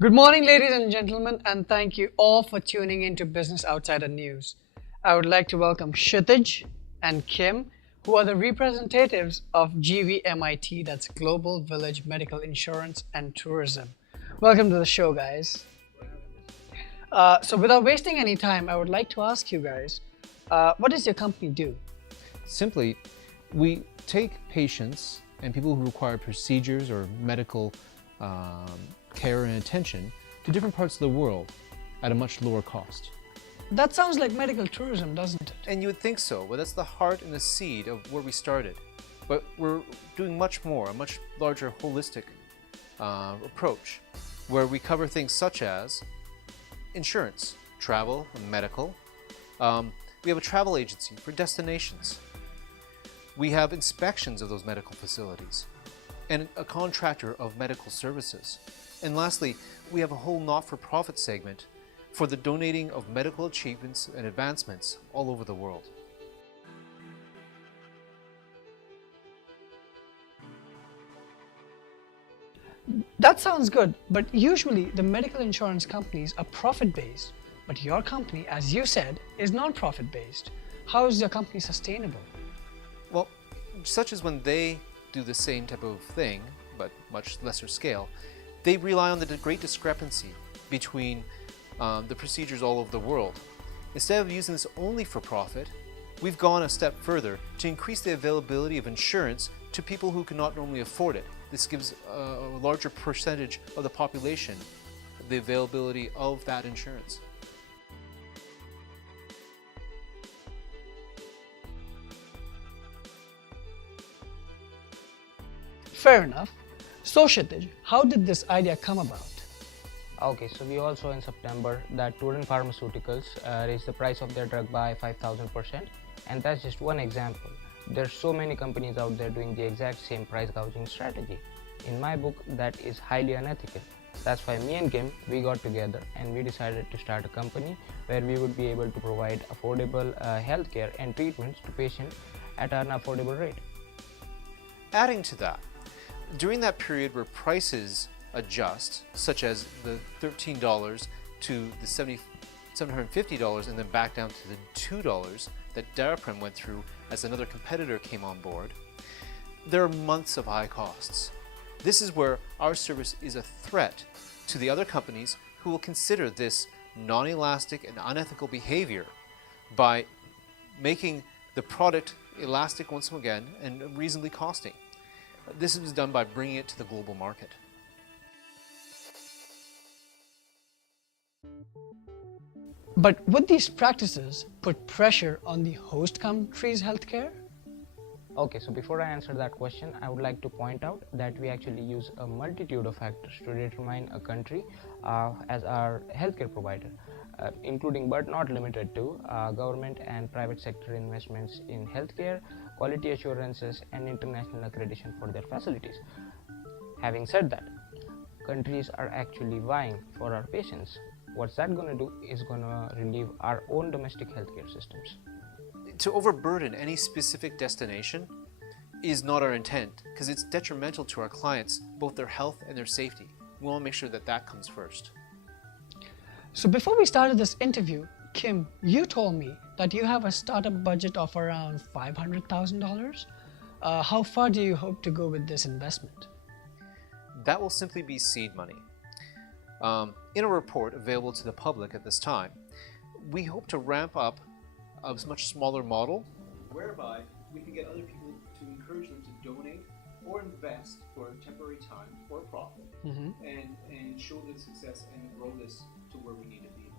Good morning, ladies and gentlemen, and thank you all for tuning in to Business Outsider News. I would like to welcome Kshitij and Kim, who are the representatives of GVMIT, that's Global Village Medical Insurance and Tourism. Welcome to the show, guys. So without wasting any time, I would like to ask you guys, what does your company do? Simply, we take patients and people who require procedures or medical care and attention to different parts of the world at a much lower cost. That sounds like medical tourism, doesn't it? And you would think so, but that's the heart and the seed of where we started. But we're doing much more, a much larger holistic approach, where we cover things such as insurance, travel, and medical. We have a travel agency for destinations. We have inspections of those medical facilities and a contractor of medical services. And lastly, we have a whole not-for-profit segment for the donating of medical achievements and advancements all over the world. That sounds good, but usually the medical insurance companies are profit-based, but your company, as you said, is non-profit based. How is your company sustainable? Well, such as when they do the same type of thing, but much lesser scale, they rely on the great discrepancy between the procedures all over the world. Instead of using this only for profit, we've gone a step further to increase the availability of insurance to people who cannot normally afford it. This gives a larger percentage of the population the availability of that insurance. Fair enough. So Kshitij, how did this idea come about? Okay, so we all saw in September that Turin Pharmaceuticals raised the price of their drug by 5,000%, and that's just one example. There's so many companies out there doing the exact same price gouging strategy. In my book, that is highly unethical. That's why me and Kim, we got together and we decided to start a company where we would be able to provide affordable healthcare and treatments to patients at an affordable rate. Adding to that, during that period where prices adjust, such as the $13 to the $750 and then back down to the $2 that Daraprim went through as another competitor came on board, there are months of high costs. This is where our service is a threat to the other companies who will consider this non-elastic and unethical behavior by making the product elastic once again and reasonably costing. This is done by bringing it to the global market. But would these practices put pressure on the host country's healthcare? Okay, so before I answer that question, I would like to point out that we actually use a multitude of factors to determine a country as our healthcare provider, including but not limited to government and private sector investments in healthcare, quality assurances, and international accreditation for their facilities. Having said that, countries are actually vying for our patients. What's that going to do is going to relieve our own domestic healthcare systems. To overburden any specific destination is not our intent, because it's detrimental to our clients, both their health and their safety. We want to make sure that that comes first. So before we started this interview, Kim, you told me that you have a startup budget of around $500,000. How far do you hope to go with this investment? That will simply be seed money. In a report available to the public at this time, we hope to ramp up a much smaller model whereby we can get other people to encourage them to donate or invest for a temporary time for a profit and show the success and grow this to where we need to be.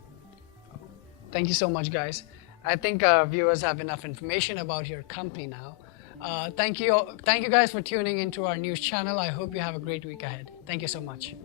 Thank you so much, guys. I think our viewers have enough information about your company now. Thank you guys for tuning into our news channel. I hope you have a great week ahead. Thank you so much.